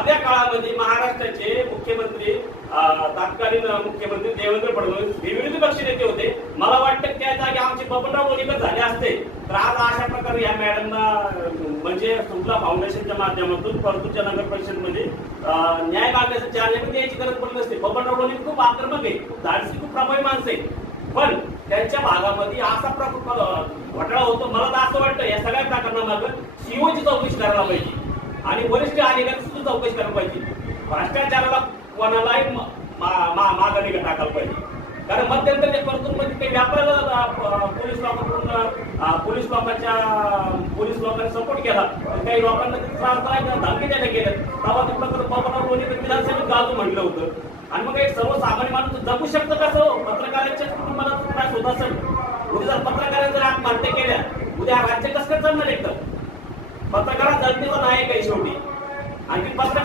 सध्या काळामध्ये महाराष्ट्राचे मुख्यमंत्री तत्कालीन मुख्यमंत्री देवेंद्र फडणवीस हे विरोधी पक्ष नेते होते. मला वाटतं त्या जागी आमचे बबनराव मोदीकर झाले असते. तर आज अशा प्रकारे या मॅडमना म्हणजे सुफला फाउंडेशनच्या माध्यमातून परतूरच्या नगर परिषदमध्ये अं, न्याय मागण्यासाठी पण यायची गरज पडली नसते. बबनराव मोदी खूप आक्रमक आहे. खूप धाडसी खूप प्रभावी माणसं आहे. पण त्यांच्या भागामध्ये असा प्रकार घोटाळा होतो. मला तर असं वाटतं या सगळ्या प्रकरणामागं सीओची चौकशी करायला पाहिजे. आणि वरिष्ठ अधिकारी सुद्धा चौकशी करायला पाहिजे. भ्रष्टाचाराला कोणालाही म- मा- टाकायला पाहिजे. कारण मध्यंतर म्हणजे ते परतूरमध्ये काही व्यापाराला पोलीस लोकांकडून पोलीस लोकांच्या पोलीस लोकांनी सपोर्ट केला. पण काही लोकांना त्रास करायला धमकी द्यायला गेले तेव्हा ते प्रकार बाबाराव लोणीकर विधानसभेत गाजू म्हटलं होतं. आणि मग एक सर्वसामान्य माणूस जगू शकतं कसं हो? पत्रकारांच्या कुटुंबाला त्रास होत असेल? उद्या जर पत्रकारांनी जर आत्महत्या केल्या उद्या राज्य कसं काय चालणार एकदम पत्रकारात जनतेचा नायक आहे शेवटी आणखी पत्रकार